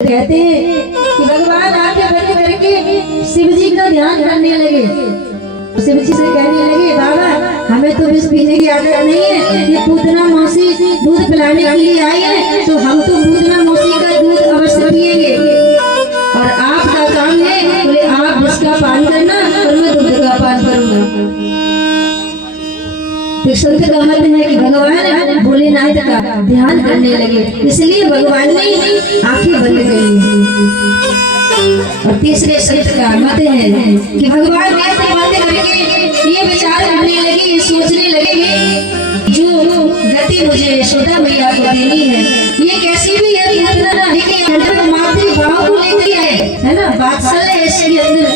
कहते हैं कि भगवान आंखें बंद करके शिव जी का ध्यान करने लगे। शिव जी से कहने लगे, बाबा हमें तो विष पीने की आदत नहीं है, ये पूतना मौसी दूध पिलाने के लिए आई है, तो हम तो पूतना मौसी का दूध अवश्य पिएंगे। और आपका काम है, बोले आप विष का पान करना और मैं दूध का पान करूंगा। तो संत कहते हैं कि भगवान भोलेनाथ का ध्यान करने लगे, इसलिए भगवान ने आंखें बंद करी। और तीसरे संत का मत है कि भगवान नेत्र बंद करके ये विचार करने लगे, ये सोचने लगे जो गति मुझे यशोदा मैया को देनी है, ये कैसी भी है, लेकिन मातृभाव को लेकर है ना, बात्सल्य है इसके अंदर।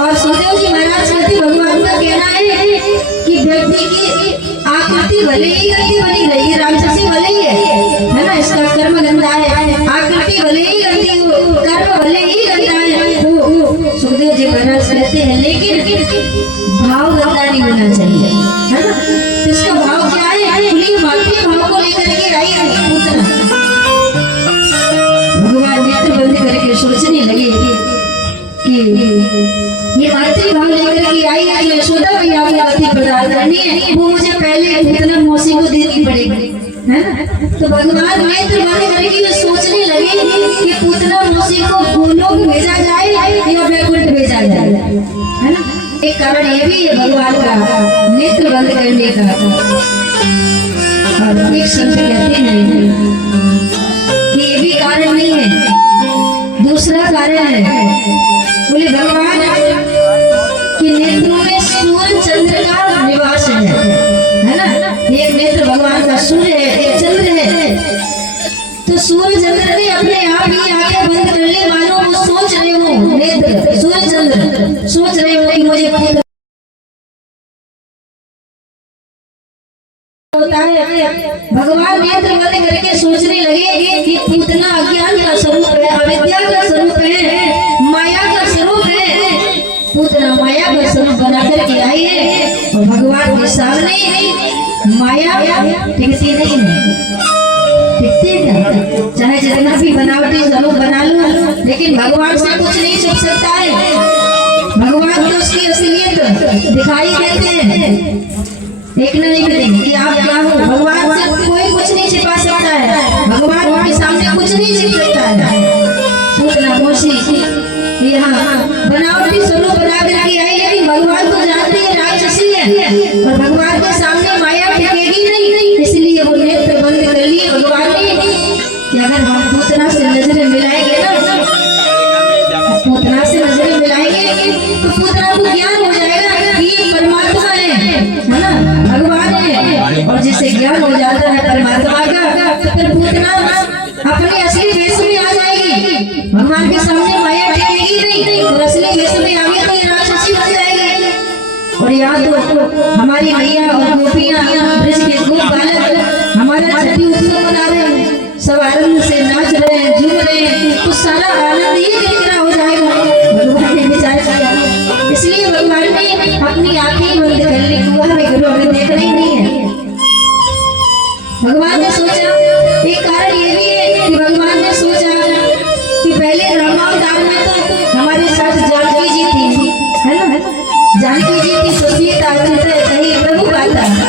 और सुखदेव जी महाराज कहते भगवान का कहना है कि व्यक्ति की आकृति भले ही गंदी बनी रही, राक्षसी भले ही है ना, इसका कर्म गंदा है, आकृति भले ही गंदी हो, कर्म भले ही गंदा है, सुखदेव जी महाराज कहते हैं, लेकिन भाव गंदा नहीं होना चाहिए, है ना। इसका भाव क्या है, खुली मातृ भाव को लेकर के आई है उतना। भगवान नेत्र बंद करके सोचने लगे कि ये मातृभाव लेकर के आई है, यशोदा मैया को गति प्रदान करनी है, वो मुझे पहले पूतना मौसी को देनी पड़ेगी, है ना। तो भगवान नेत्र बंद करके ये सोचने लगे कि पूतना मौसी को गोलोक भेजा जाए या वैकुंठ भेजा जाए, है ना। एक कारण ये भी है भगवान का नेत्र बंद करने का। और एक संत कहते हैं कि ये भी कारण नहीं है, दूसरा कारण है, बोले भगवान के नेत्रों में सूर्य चंद्र का निवास है ना। एक नेत्र भगवान का सूर्य है, एक चंद्र है, तो सूर्य चंद्र ने अपने आप ही आंखें बंद कर ली, मानो वो सोच रहे हो, नेत्र सूर्य चंद्र सोच रहे हो कि मुझे होता है। भगवान नेत्र बंद करके सोचने लगे कि पूतना अज्ञान का स्वरूप है, अविद्या का स्वरूप है, माया का स्वरूप है, पूतना माया का स्वरूप बना करके आई है। और भगवान के सामने माया टिकती नहीं है, टिकती क्या, चाहे जितना भी बनावटी स्वरूप बना लो, लेकिन भगवान से कुछ नहीं छुप सकता है। भगवान तो उसकी असलियत दिखाई देते हैं एक न एक दिन कि आप क्या हो। भगवान से कोई कुछ नहीं छिपा सकता है, भगवान के सामने कुछ नहीं छिप सकता है। पूतना मौसी यहाँ बनावटी स्वरूप बना करके आई, लेकिन भगवान तो जानते हैं राक्षसी है, और भगवान के सामने माया टिकेगी नहीं, इसलिए वो नेत्र बंद कर लिए भगवान ने कि अगर हम पूतना से नजरें मिलाएंगे ना, पूतना से नजरें मिलाएंगे तो पूतना को ज्ञान हो जाएगा कि ये परमात्मा है ना, भगवान है। और जिसे ज्ञान हो जाता है परमात्मा का, तो फिर पूतना अपने असली वेश में आ जाएगी, भगवान के सामने माया टिकेगी नहीं, और असली वेश में आ गई तो ये राक्षसी बन जाएगी। और यहाँ तो हमारी मैया और गोपियां ब्रज के गोप बालक हमारा छठी उत्सव मना रहे हैं, सब आनंद से नाच रहे हैं, झूम रहे हैं, तो सारा आनंद ही कितना हो जाएगा, भगवान ने विचार किया। इसलिए भगवान ने अपनी आंखें बंद कर ली, हमें घरों में देखना ही नहीं है। भगवान ने सोचा, एक कारण ये भी है कि भगवान ने सोचा कि पहले रामावतार में तो हमारे साथ जानकी जी थी, है ना, जानकी जी थी, सुसीता कहीं प्रभु आता है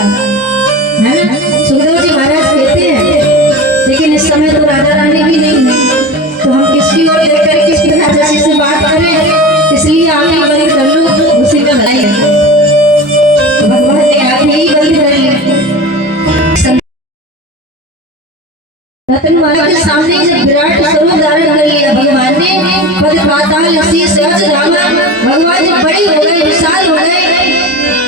ना। सुखदेव जी महाराज कहते हैं, लेकिन इस समय तो राधा रानी भी नहीं है, तो हम किसकी ओर देखकर किस राजा से बात करें, इसलिए आंखें बंद कर लो, उसी में भलाई है। तो भगवान ने आंखें ही बंद कर ली। रत्नमाला के सामने जब विराट स्वरूप धारण कर लिया भगवान ने, पद पाताल शीश सहज धामा, भगवान जब बड़ी हो गए, विशाल हो गए,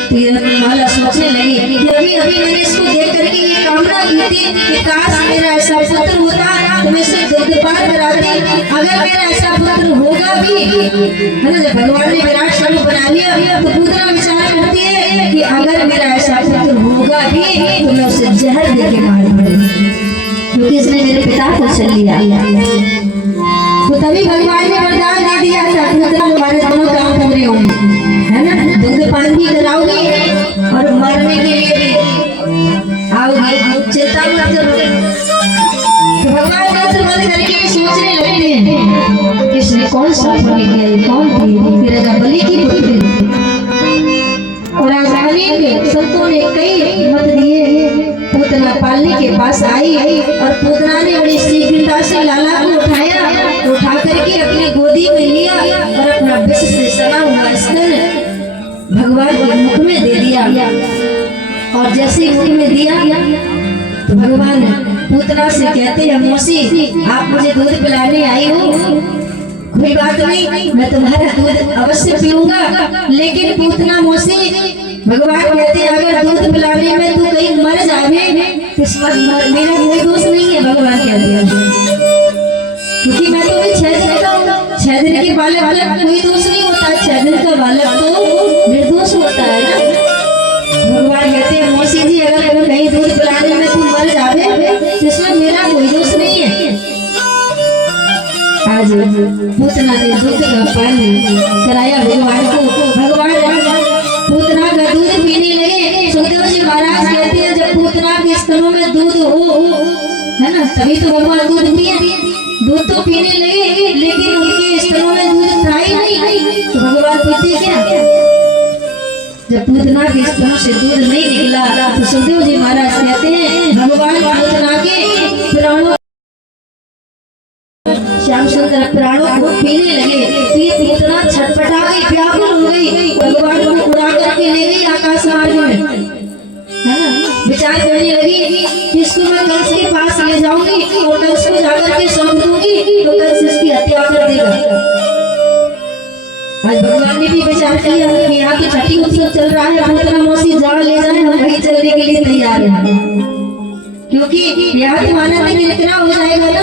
तो रत्नमाला सोचने लगी कि अभी अभी मैंने इसको देख करके ये कामना की थी कि काश मेरा ऐसा पुत्र होता तो मैं इसे दुग्धपान कराती, अगर मेरा ऐसा पुत्र होगा भी, है ना। जब भगवान ने विराट स्वरूप बना लिया तो पूतना विचार करती है कि अगर मेरा ऐसा पुत्र होगा भी तो मैं उसे जहर देके मार दूंगी, क्योंकि इसने मेरे पिता को छीन लिया। तो तभी भगवान ने वरदान दे दिया था, पुत्र तुम्हारे दोनों काम पूरे होंगे, है ना, दुग्धपान भी कराओगी और मरने के लिए भी आओगी, चिंता मत करो। तो भगवान नेत्र बंद करके सोचने लगे कौन सा लेके आई, कौन थी? फिर राजा बलि की पुत्री। और राजधानी के संतों ने कई मत दिए। पूतना पालने के पास आई और पूतना ने बड़ी शीघ्रता से लाला को उठाया, उठा करके अपनी गोदी में लिया और अपना विष से सना हुआ स्तन भगवान के मुख में दे दिया। और जैसे मुख में दिया तो भगवान पूतना से कहते हैं, मौसी आप मुझे दूध पिलाने आई हो, कोई बात नहीं, मैं तुम्हारा दूध अवश्य पीऊंगा। लेकिन पूतना मौसी, भगवान कहते हैं अगर दूध पिलाने में तू कहीं मर जावे तो मेरा कोई दोष नहीं है। भगवान कहते हैं क्योंकि मैं तो 6 दिन का हूँ, 6 दिन के बालक वालक कोई दोष नहीं होता, 6 दिन का बालक तो निर्दोष होता है ना। भगवान कहते हैं मौसी जी अगर कहीं दूध पिलाने में तू मर जावे तो इसमें मेरा कोई दोष नहीं है। आज पूतना ने दूध का पान कराया भगवान को। भगवान पूतना का दूध पीने लगे। सुखदेव जी महाराज कहते हैं जब पूतना के स्तनों में दूध हो, है ना, तभी तो भगवान दूध पिए। दूध तो पीने लगे लेकिन उनके स्तनों में दूध था ही नहीं, तो भगवान पीते क्या? जब पूतना के स्तनों से दूध नहीं निकला तो सुखदेव जी महाराज कहते हैं भगवान पूतना के प्राणों, श्याम सुंदर प्राणों को पीने लगे। तो पूतना छटपटा गई, व्याकुल हो गई, भगवान को उड़ा करके ले गई आकाश मार्ग में, है ना। विचार करने लगी कि इसको मैं कंस के पास ले जाऊंगी और कंस को जाकर के सौंप दूंगी तो कंस इसकी हत्या कर देगा। आज भगवान ने भी विचार किया कि यहाँ तो छठी उत्सव चल रहा है, पूतना मौसी जहाँ ले जाए हम वहीं चलने के लिए तैयार हैं, क्योंकि यहाँ तो माना था कि इतना हो जाएगा ना।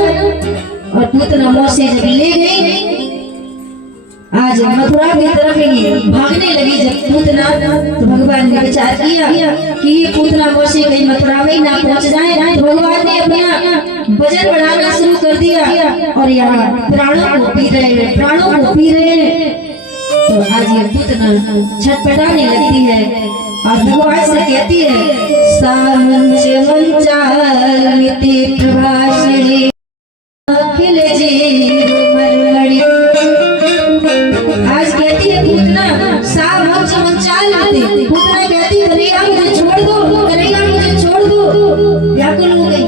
और पूतना मौसी जब ले गई, आज मथुरा की तरफ ही भागने लगी जब पूतना, तो भगवान ने विचार किया कि ये पूतना मौसी कहीं मथुरा में ना पहुंच जाए। तो भगवान ने अपना वजन बढ़ाना शुरू कर दिया और यहाँ प्राणों को पी रहे हैं, प्राणों को पी रहे हैं। तो आज ये पूतना छटपटाने लगती है और भगवान से कहती है सामंच मंचालिति प्रभाषिणी अखिल जीव मरमणि। आज कहती है पूतना सामंच मंचालिति, पूतना कहती है कन्हैया मुझे छोड़ दो, कन्हैया मुझे छोड़ दो, व्याकुल हो गई।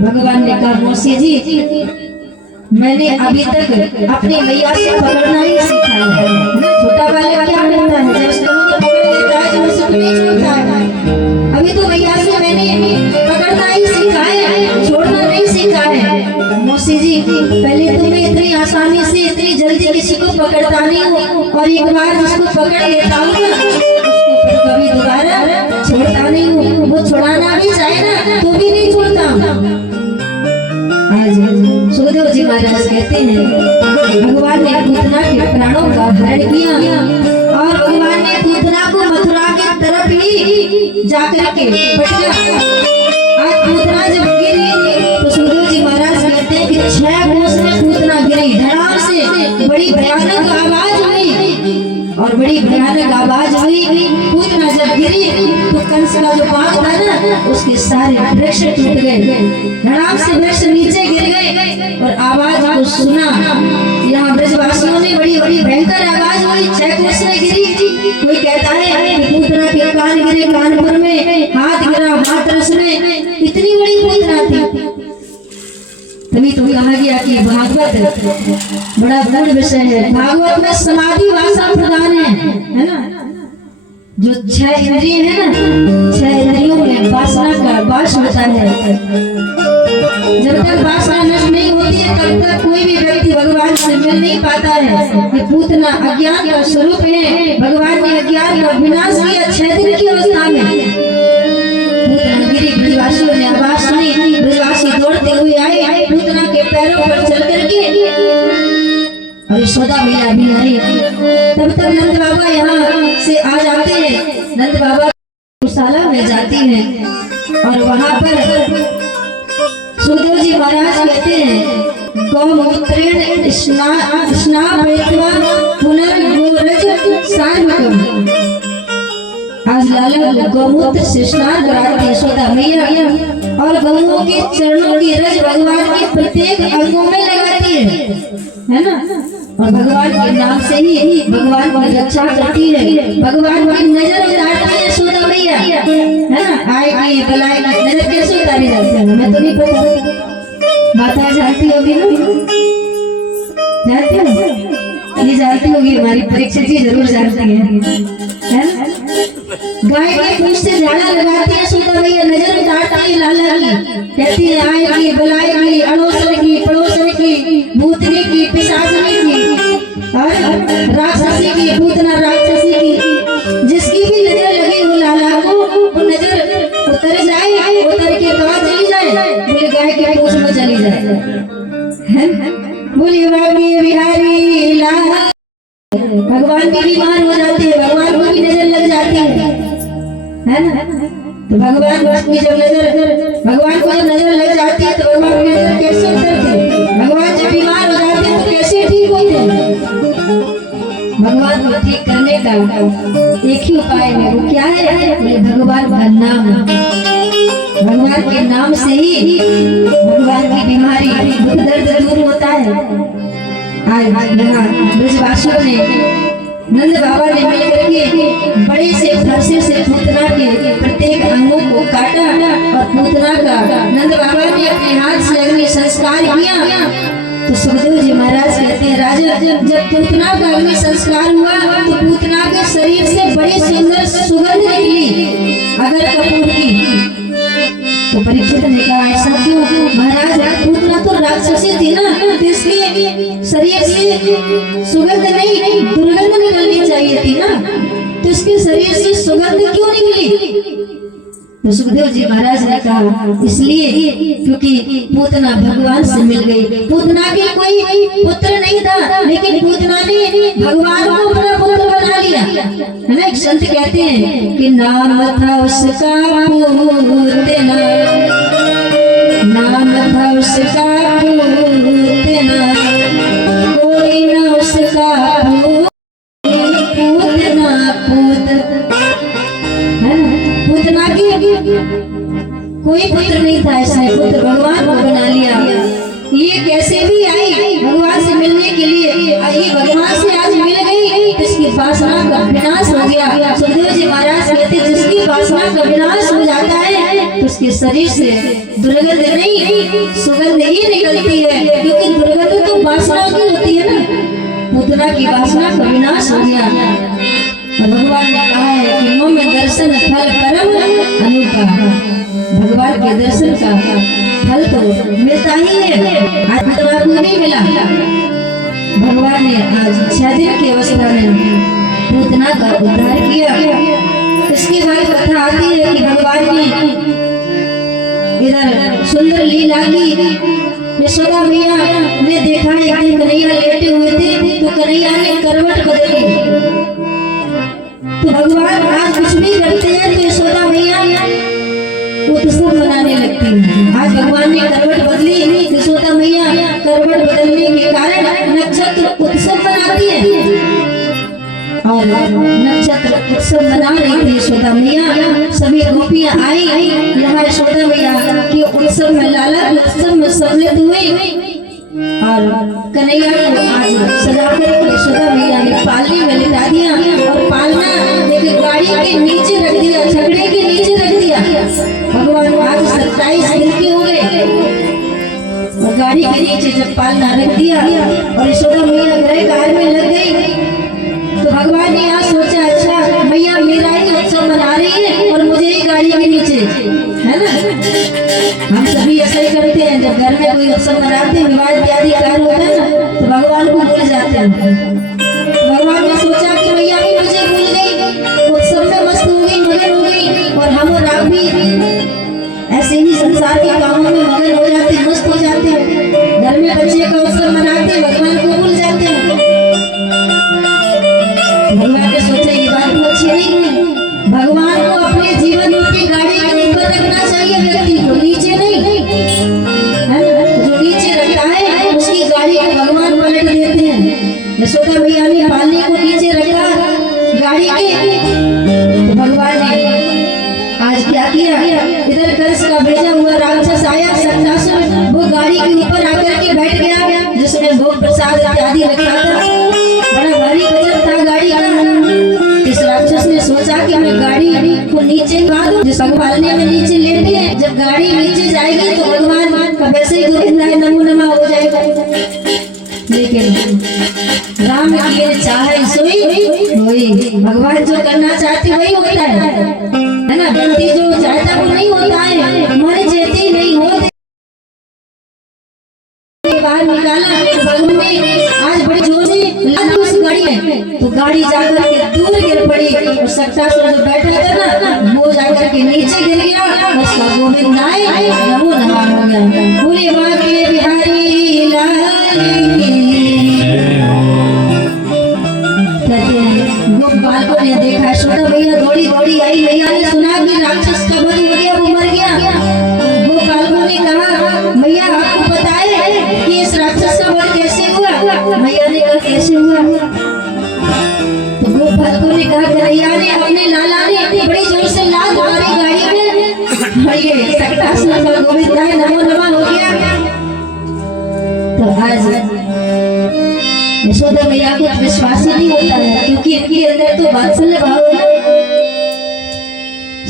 भगवान ने कहा मौसी जी मैंने अभी तक अपनी मैया से पकड़ना ही सीखा है। छोटा बालक क्या करता है जब उसको पकड़ लेता है तो उसको नहीं छोड़ता है। अभी तो मैया से मैंने पकड़ना ही सीखा है, छोड़ना नहीं सीखा है। मौसी जी पहले तो मैं इतनी आसानी से इतनी जल्दी किसी को पकड़ता नहीं हूँ और एक बार जिसको पकड़ लेता हूँ ना उसको फिर कभी दोबारा छोड़ता नहीं हूँ। वो छुड़ाना भी चाहे ना तो भी नहीं छोड़ता। आज सुखदेव जी महाराज कहते हैं भगवान ने पूतना के प्राणों का हरण किया और भगवान ने पूतना को मथुरा की तरफ ही जाकर के पटका। आज पूतना जब गिरी तो सुखदेव जी महाराज कहते हैं कि 6 कोस में पूतना गिरी, धड़ाम से बड़ी भयानक आवाज हुई और बड़ी भयानक आवाज हुई। पूतना जब गिरी तो कंस का जो पांव था ना उसके सारे वृक्ष टूट गए, धड़ाम से वृक्ष नीचे गिर गए और आवाज को सुना। यहाँ ब्रजवासियों ने बड़ी बड़ी भयंकर आवाज हुई, 6 कोस में गिरी। कोई कहता है कि पूतना के कान गिरे कानपुर में, हाथ गिरा हाथरस में, इतनी बड़ी पूतना थी। तभी तो कहा गया कि भागवत बड़ा गूढ़ विषय है। भागवत में समाधि वासा प्रधान है ना। जो 6 इंद्रिय है ना, 6 इंद्रियों में वासना का वास होता है। जब तक वासना नष्ट नहीं होती है तब तक कोई भी व्यक्ति भगवान से मिल नहीं पाता है। ये पूतना अज्ञान का स्वरूप है। भगवान ने अज्ञान का विनाश किया 6 दिन की अवस्था में। पूतना गिरी, ब्रजवासियों ने आवाज सुनी, ब्रजवासी दौड़ते हुए आए पूतना के पैरों पर चल करके और यशोदा मैया भी आई। तब तक नंद बाबा यहाँ से आ जाते हैं। नंद बाबा गौशाला में जाती हैं और वहाँ पर सुखदेव जी महाराज कहते हैं गौमूत्रेण स्नापयित्वा पुनर्गोरज सार्वकम्। आज लाला गौमूत्र से स्नान कराती यशोदा मैया और गौओं के चरणों की रज भगवान के प्रत्येक अंगों में लगाती है। है ना। और भगवान के नाम से ही भगवान की रक्षा करती है, भगवान की नजर उतारती है यशोदा मैया, है ना। आएगी बुलाएगी, नजर कैसे उतारी जाती है मैं तो नहीं पता, माता जानती होगी ना, जानती हो, ये जानती होगी, हमारी परीक्षित जी जरूर जानती है ना। गाय के पूंछ से झाड़ा लगाती है यशोदा मैया, नजर उतारती है लाला की, कहती है आएगी बुलाएगी, अड़ोसन की पड़ोसन की, भूतनी की पिशाचनी की और राक्षसी की, पूतना राक्षसी की, जिसकी भी नजर लगी हो लाला को, वो नजर उतर जाए, उतर के कहाँ चली जाए, बोले गाय के पूंछ में चली जाए, बोले बाबी बिहारी लाला। भगवान भी बीमार हो जाते हैं, भगवान को भी नजर लग जाती है ना। तो भगवान की जब भगवान को जब नजर लग जाती है तो भगवान की नजर कैसे उतरती, भगवान जब बीमार हो जाते हैं तो कैसे ठीक होते हैं। भगवान को ठीक करने का एक ही उपाय है, वो क्या है, बोले भगवान का नाम, भगवान के नाम से ही भगवान की बीमारी दुख दर्द दूर होता है। आज यहाँ ब्रजवासियों ने नंद बाबा ने मिलकर के बड़े से फरसे से पूतना के प्रत्येक अंगों को काटा और पूतना का नंद बाबा ने अपने हाथ से अग्नि संस्कार किया। तो सुखदेव जी महाराज कहते हैं राजा जब पूतना का अग्नि संस्कार हुआ तो पूतना के शरीर से बड़ी सुंदर सुगंध निकली अगर कपूर की। तो परीक्षित ने कहा ऐसा क्यों महाराज, पूतना तो राक्षसी थी ना, तो इसके शरीर से सुगंध नहीं दुर्गंध निकलनी चाहिए थी ना, तो इसके शरीर से सुगंध क्यों निकली। तो सुखदेव जी महाराज ने कहा इसलिए क्योंकि पूतना भगवान से मिल गई। पूतना के कोई पुत्र नहीं था, लेकिन पूतना ने भगवान को अपना पुत्र बना लिया, है ना। एक संत कहते हैं कि नाम था उसका पूतना, नाम था उसका पूतना, कोई ना उसका पूतना पूत, है ना। पूतना की कोई पुत्र नहीं था, इसने पुत्र भगवान को बना लिया। ये कैसे भी आई भगवान से मिलने के लिए, ये भगवान से आज मिल गई, इसकी वासना का विनाश हो गया। सुखदेव जी महाराज कहते जिसकी वासना का विनाश हो जाता है तो उसके शरीर से दुर्गंध नहीं सुगंध ही निकलती है, क्योंकि दुर्गंध तो वासना की होती है ना। पूतना की वासना का विनाश हो गया और भगवान ने कहा है कि मुँह में दर्शन फल परम अनुपम। भगवान के दर्शन का फल तो मिलता ही है, आज तो नहीं मिला। भगवान ने आज 6 दिन की अवस्था में पूतना का उद्धार किया। इसके बाद कथा आती है कि भगवान ने इधर सुंदर लीला की। यशोदा मैया ने देखा एक दिन कन्हैया लेटे हुए थे तो कन्हैया ने करवट बदली। तो भगवान आज कुछ भी करते हैं तो यशोदा मैया उत्सव मनाने लगती है। आज भगवान ने करवट बदली, यशोदा मैया करवट बदलने के कारण नक्षत्र उत्सव मनाती है और नक्षत्र उत्सव मना रही थी यशोदा मैया। सभी गोपियां आई यहाँ यशोदा मैया के उत्सव में, लाला उत्सव में सम्मिलित हुई और कन्हैया को आज सजाकर यशोदा मैया ने पालने में लिटा दिया और पालना एक गाड़ी के नीचे रख दिया, छकड़े के नीचे रख दिया। भगवान आज 27 दिन के हो गए और गाड़ी के नीचे जब पालना रख दिया और यशोदा मैया ग्रह कार्य में लग गई तो भगवान ने यहाँ सोचा अच्छा मैया मेरा ही उत्सव मना रही है और मुझे ही गाड़ी के नीचे, है ना। हम सभी ऐसा ही करते हैं, जब घर में कोई उत्सव मनाते हैं विवाह इत्यादि कार्य होता है ना तो भगवान को भूल जाते हैं। भगवान ने सोचा कि मैया भी मुझे भूल गई, उत्सव में मस्त हो गई, मगन हो गई और हम और आप भी ऐसे ही संसार के कामों में मगन हो जाते हैं, मस्त हो जाते हैं। घर में बच्चे का उत्सव मनाते हैं, भगवान को भूल जाते हैं। भगवान ने सोचा ये बात तो अच्छी नहीं है। भगवान को अपने जीवन रूपी गाड़ी के ऊपर रखना चाहिए, व्यक्ति को नीचे नहीं, है ना। जो नीचे रखता है उसकी गाड़ी को भगवान पलट देते हैं। यशोदा मैया ने पालने को नीचे रखा गाड़ी के, तो भगवान ने आज क्या किया, इधर कंस का भेजा हुआ राक्षस आया, शक्तासुर, वो गाड़ी के ऊपर आकर के बैठ गया जिसने भोग प्रसाद इत्यादि रखा था। बड़ा भारी वजन था गाड़ी का। इस राक्षस ने सोचा कि मैं गाड़ी को नीचे गा दूं। जिस संभालने में नीचे लेटे हैं, जब गाड़ी नीचे जाएगी तो भगवान का वैसे ही गोविंदाय नमो नमः हो जाएगा। लेकिन राम की ये चाह सोई वही, भगवान जो करना चाहते वही होता है ना। व्यक्ति जो चाहता वो नहीं होता है, हमारे चाहते नहीं होते। बाहर निकाला भगवान ने, आज बड़ी जोर से लाद उस गाड़ी में, तो गाड़ी जाकर के दूर गिर पड़ी और सक्तासुर जो बैठा था ना वो जाकर के नीचे गिर गया। उसका गोविंदाय नमो नमः हो गया। बोले बाके बिहारी लाल की। गोपाल ने देखा, यशोदा मैया दौड़ी दौड़ी आई। मैया ने सुना कि राक्षस का वध हो गया, वो मर गया। गोपाल ने कहा मैया आपको पता है कि इस राक्षस का वध कैसे हुआ? मैया ने कहा कैसे हुआ? तो गोपाल ने कहा मैया ने अपने लाला ने बड़ी जोर से लात मारी गाड़ी में और ये सक्तासुर का गोविंदाय नमो नमः हो गया। तो आज यशोदा मैया को विश्वास ही नहीं होता है, क्योंकि इनके अंदर तो वात्सल्य भाव है।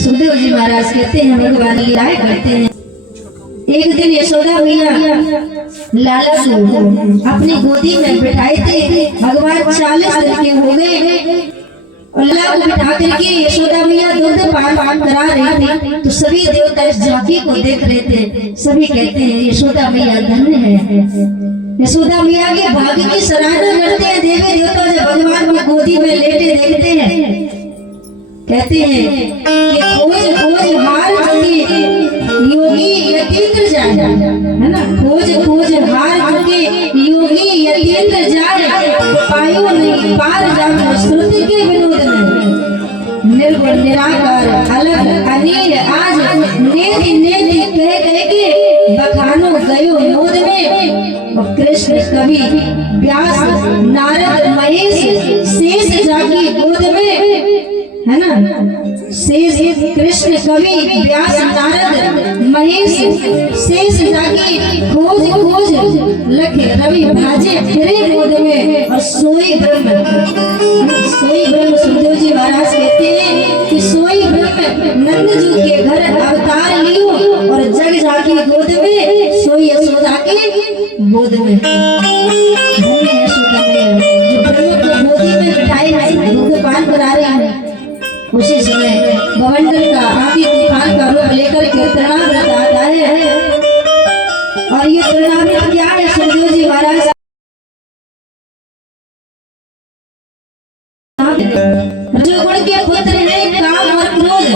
सुखदेव जी महाराज कहते हैं भगवान लीलाएं करते हैं। एक दिन यशोदा मैया लाला को अपनी गोदी में बिठाए थे। भगवान 40 दिन के हो गए और लाला को बिठा करके यशोदा मैया दूध पान करा रही थी। तो सभी देवता इस झांकी को देख रहे थे। सभी कहते हैं यशोदा मैया धन्य है। यशोदा मैया के भाग्य की सराहना करते हैं देवी देवता जब भगवान को गोदी में लेटे देखते हैं। कहते हैं कि खोज खोज हार चुके योगी यतीन्द्र जाए, है ना। खोज खोज हार चुके योगी यतीन्द्र जाए, पायो नहीं पार जाकर श्रुति के विनोद में। निर्गुण निराकार अलग अनिल आज नेति नेति कह कह के बखानो गयो नोद में। और कृष्ण कवि व्यास नारद महेश शेष जाकी गोद में, है ना। शेष कृष्ण कवि व्यास नारद महेश शेष जाकी खोज खोज लख रवि भाजे फिरे गोद में। और सोई ब्रह्म सुखदेव जी महाराज कहते हैं कि सोई ब्रह्म नंद जी के घर अवतार लियो और जग जाकी गोद में, सोई यशोदा के गोद में। यशोदा मैया जो ब्रह्म को गोदी में बिठाए दूध पान करा रहे हैं, उसी समय बवंडर का आदि तूफान का रूप लेकर के तृणाव्रत आता है। और ये तृणाव्रत क्या है? सुखदेव जी महाराज रजोगुण के पुत्र हैं काम और क्रोध।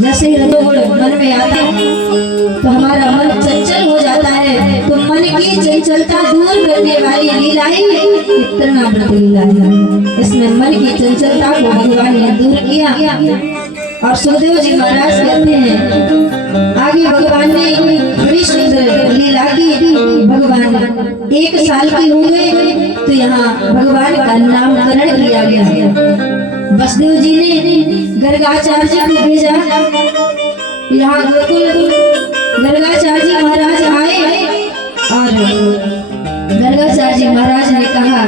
जैसे ही रजोगुण मन में आता है तो हमारा मन चंचल हो जाता है। तो मन की चंचलता दूर करने वाली लीलाएं तृणाव्रत लीला है। इसमें मन की चंचलता को भगवान ने दूर किया। और सुखदेव जी महाराज कहते हैं आगे भगवान ने बड़ी सुंदर लीला की। भगवान 1 साल के हो गए तो यहाँ भगवान का नामकरण किया गया। वसुदेव जी ने गर्गाचार्य को भेजा। यहाँ गोकुल गर्गाचार्य महाराज आए और गर्गाचार्य महाराज ने कहा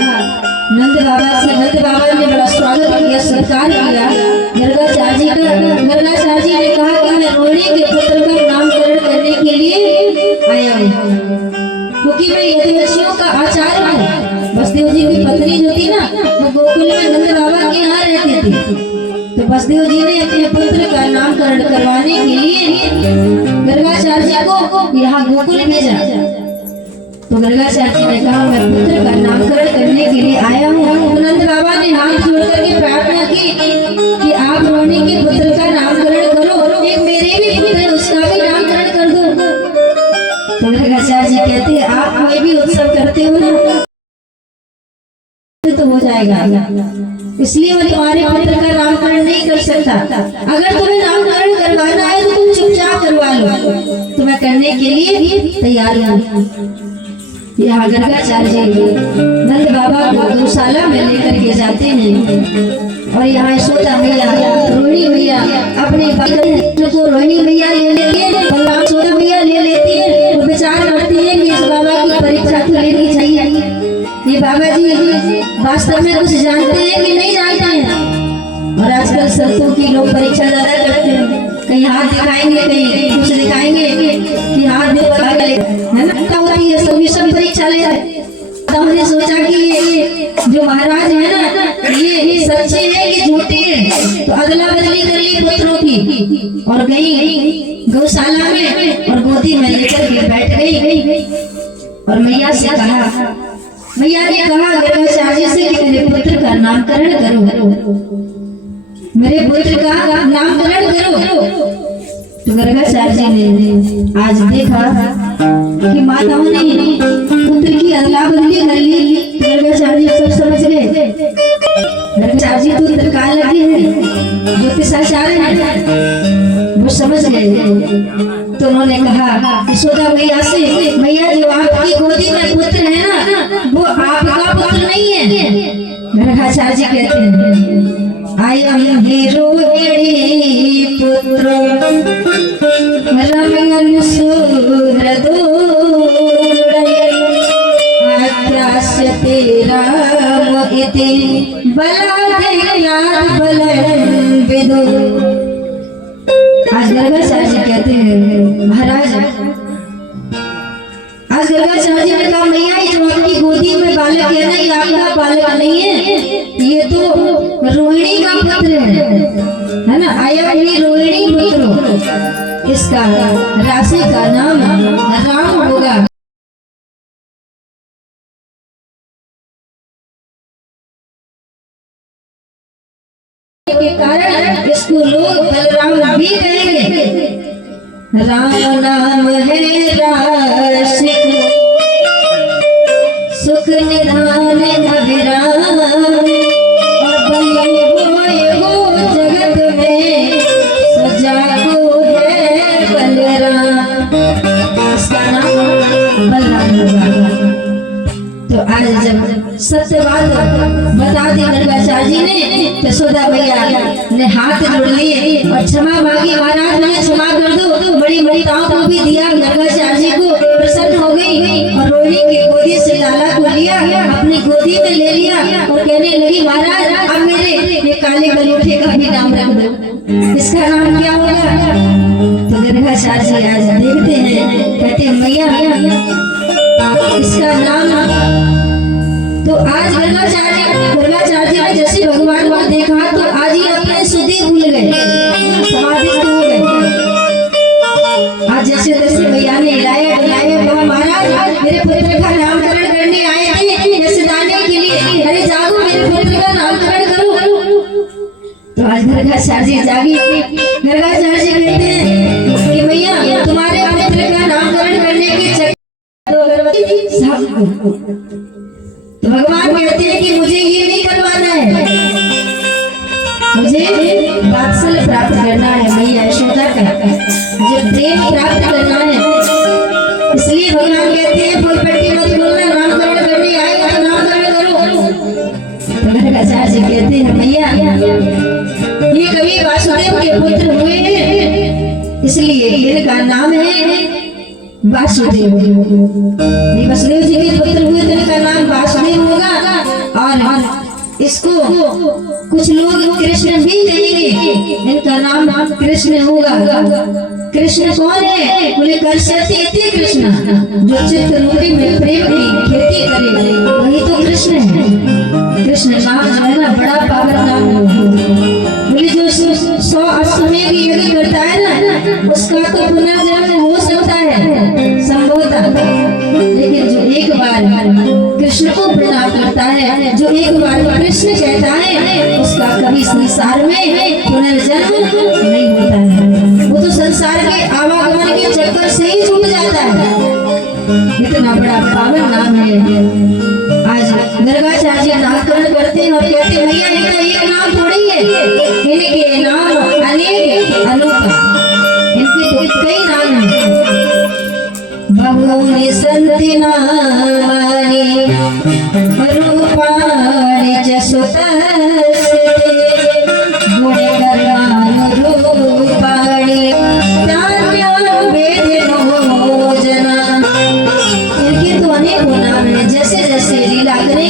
नंद बाबा से, नंद बाबा ने बड़ा स्वागत किया, सत्कार किया गर्गाचार्य का। गर्गाचार्य ने कहा कि मैं रोहिणी के पुत्र का नामकरण करने के लिए आया हूँ, क्योंकि मैं यदुवंशियों का आचार्य हूँ। वसुदेव जी की पत्नी जो थी ना वो गोकुल में नंद बाबा के यहाँ रहती थी। तो वसुदेव जी ने अपने पुत्र का नामकरण करवाने के लिए गर्गाचार्य को यहाँ गोकुल भेजा। तो गर्गाचार्य ने कहा मैं पुत्र का नामकरण करने के लिए आया हूँ। तो नंद बाबा ने हाथ जोड़ करके प्रार्थना की कि आप रोहिणी के पुत्र का नामकरण करो, एक मेरे भी पुत्र है उसका भी नामकरण कर दो। तो गर्गाचार्य कहते हैं आप कोई भी उत्सव करते हो ना तो हो जाएगा, इसलिए वो तुम्हारे पुत्र का नामकरण नहीं कर सकता। अगर तुम्हें नामकरण करवाना है तो तुम चुपचाप करवा लो, तो मैं करने के लिए तैयार हूँ। यहाँ गर्गाचार्य नंद बाबा को गौशाला में लेकर के जाते हैं और यहाँ यशोदा मैया रोहिणी मैया अपने पुत्र को रोहिणी मैया ले लेती है, बलराम यशोदा मैया ले लेती है। वो विचार करती है कि इस बाबा की परीक्षा तो लेनी चाहिए। ये बाबा जी वास्तव में कुछ जानते हैं कि नहीं जानते हैं? और आजकल संतों की लोग परीक्षा ज्यादा करते हैं, कहीं हाथ दिखाएंगे कहीं कुछ दिखाएंगे कि हाथ भी बता ले, है ना? तो होती है सब परीक्षा ले रहे। तो हमने सोचा कि ये जो महाराज है ना ये सच्चे हैं कि झूठे हैं, तो अदला बदली कर ली पुत्रों की और गई गौशाला में और गोदी में लेकर के बैठ गई और मैया से कहा, मैया ने कहा गर्गाचार्य से कि मेरे पुत्र का नामकरण करो, मेरे पुत्र का नामकरण करो। तो गर्गाचार्य ने आज देखा कि माताओं ने पुत्र की अदला बदली कर ली, तो गर्गाचार्य सब समझ गए। गर्गाचार्य तो तत्काल लगे हैं, ज्योतिषाचार्य हैं, वो समझ गए। तो उन्होंने कहा यशोदा मैया से, मैया जो आपकी गोदी में पुत्र है ना वो आपका पुत्र नहीं है। गर्गाचार्य कहते हैं आयम ही रोहिणी पुत्र रमन सुरदो आत्रास्यते राम इति बलादेयात् बलं विदु। आज गर्गाचार्य कहते हैं महाराज, आज गर्गाचार्य ने कहा मैया ये जो आपकी गोदी में बालक है ना ये आपका बालक नहीं है, ये तो रोहिणी का पुत्र है ना? आया ये रोहिणी पुत्र, इसका राशि का नाम राम होगा। के कारण इसको लोग बलराम भी कहेंगे। राम नाम है राशि सुख निधान अभिराम और वो जगत में सजागो है बलराम, इसका नाम बलराम होगा। तो आज जब सत्य बात बता दी गर्गाचार्य जी ने, यशोदा मैया ने हाथ जोड़ लिए और क्षमा मांगी, महाराज मुझे क्षमा कर दो। बड़ी महिलाओं को भी दिया, गर्गाचार्य जी को प्रसन्न हो गई और रोहिणी की गोदी से लाला को लिया, अपनी गोदी में ले लिया और कहने लगी महाराज अब मेरे ये काले गलूठे का भी नाम रख दो, इसका नाम क्या होगा? तो गर्गाचार्य जी आज देखते हैं, कहते हैं मैया इसका नाम। तो आज गर्गाचार्य ने जैसे भगवान को देखा तो आज ही अपने सुधि भूल गए, समाधिस्थ हो गए। आज जैसे तैसे भैया ने हिलाया डुलाया, कहा महाराज मेरे पुत्र का नामकरण करने आए थे यशोदाने के लिए, अरे जागो मेरे पुत्र का नामकरण करो। तो आज गर्गाचार्य जागी। गर्गाचार्य कहते हैं कि भैया तुम्हारे पुत्र का नामकरण करने के चक्कर तो भगवान कहते हैं कि मुझे ये नहीं करवाना है, मुझे वात्सल्य प्राप्त करना है मैया यशोदा का, मुझे प्रेम प्राप्त करना है। इसलिए भगवान कहते हैं फूलपट्टी मत बोलना, नामकरण करने आएगा तो नामकरण करो। तो गर्गाचार्य कहते हैं मैया ये कवि वासुदेव के पुत्र हुए हैं, इसलिए इनका नाम है वासुदेव। ये वसुदेव जी के पुत्र हुए तो इनका नाम वासुदेव होगा। और इसको कुछ लोग कृष्ण भी कहेंगे, इनका नाम कृष्ण होगा। कृष्ण कौन है? बोले कर्षति कृष्ण, जो चित्त रूपी में प्रेम की खेती करे वही तो कृष्ण है। कृष्ण नाम जो है ना बड़ा पावन नाम है। बोले जो 100 अश्वमेध यज्ञ करता है ना उसका तो पुनर्जन्म हो सकता है संभवतः, लेकिन जो एक बार कृष्ण को प्रणाम करता है, जो एक बार कृष्ण कहता है उसका कभी संसार में पुनर्जन्म नहीं होता है, वो तो संसार के आवागमन के चक्कर से ही छूट जाता है। इतना बड़ा पावन नाम है। आज गर्गाचार्य नामकरण करते हैं और कहते हैं भैया इनका एक नाम थोड़ी है, इनके नाम अनेक अनूठा, इनके तो कई नाम हैं। बहुनि सन्ति नामानि रूपाणि च सुतस्ते गुणकर्मानुरूपाणि तान्यं वेदिनो जना। इनके तो अनेक नाम हैं, जैसे जैसे लीला करें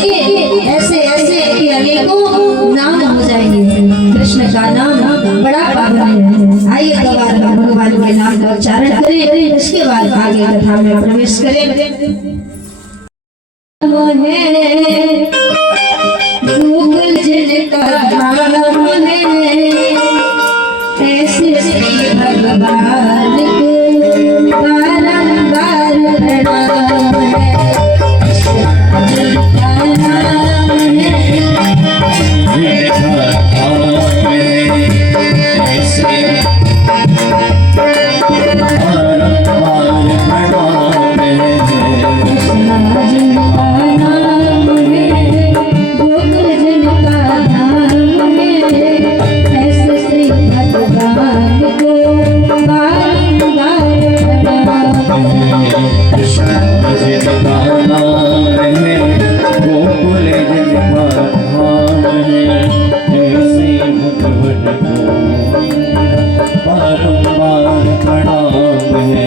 धाम में प्रवेश करें। गोकुल जिनका धाम है, ऐसे श्री भगवान को बारंबार प्रणाम है। जिनका नाम है, जिनका नाम है, ऐसे बारंबार प्रणाम है। जिनका नाम है, गोकुल जिनका धाम है, ऐसे श्री भगवान को बारंबार प्रणाम है। कृष्ण जिनका नाम है, गोकुल जिनका धाम है, ऐसे भगवान को बारंबार प्रणाम है।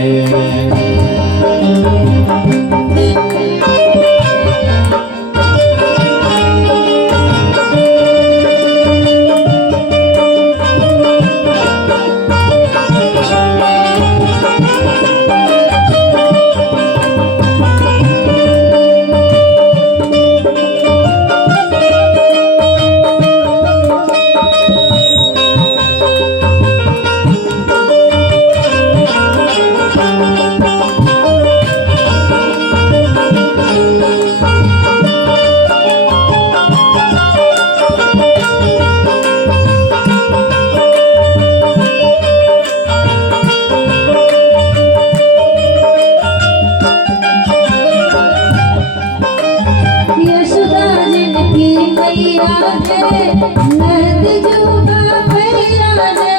यशोदा जिनकी मैया है, नंद जुबा भैया है।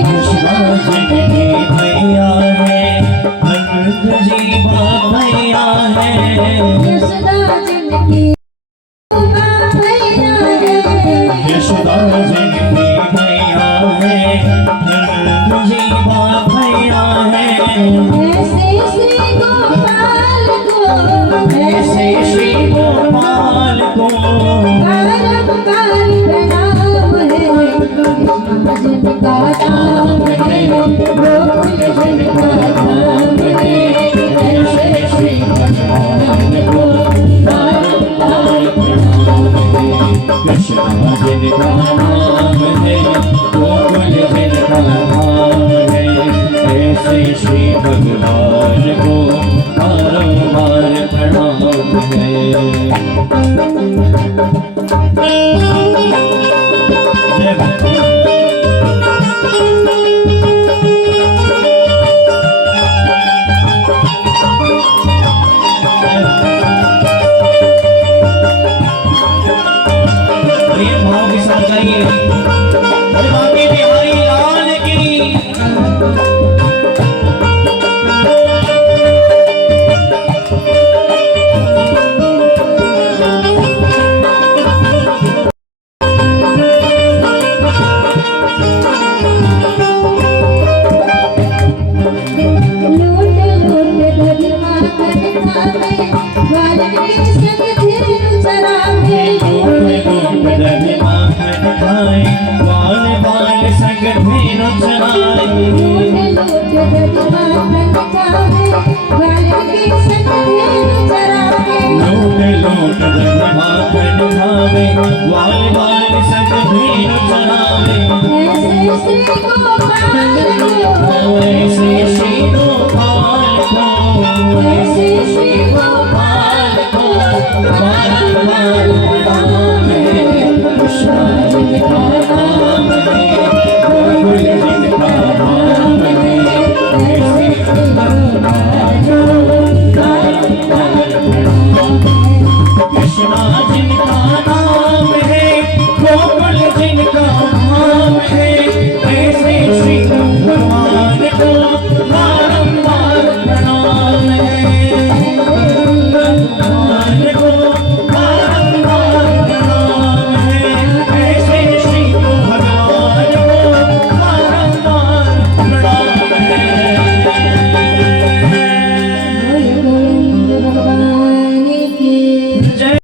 यशोदा जिनकी मैया है, नंद जीवा मैया है। यशोदा जिनकी जुबा भैया है। यशोदा जिनकी मैया है, नंद जीवा मैया है। ऐसे श्री गोपाल को, ऐसे श्री गोपाल को बारंबार प्रणाम है। जिनका नाम है, गोकुल जिनका धाम है, ऐसे श्री भगवान को बारंबार प्रणाम है। कृष्ण जिनका नाम है, गोकुल जिनका धाम है, ऐसे श्री भगवान को बारंबार प्रणाम है। जय भगवान। और ये भाव के साथ गाइए। अरे बाकी बिहारी लाल की लूट लूट धनिमा कन खावे, बालन के संग धेनु चरावे। दही माखन खाए, बाल बाल संग धेनु चराए। लूट लूट धनिमा कन खावे, बालन के संग धेनु चरावे। लूट लूट दही माखन खावे, बाल बाल संग धेनु चरावे। ऐसे श्री गोपाल को, ऐसे श्री गोपाल को, ऐसे श्री गोपाल को बारंबार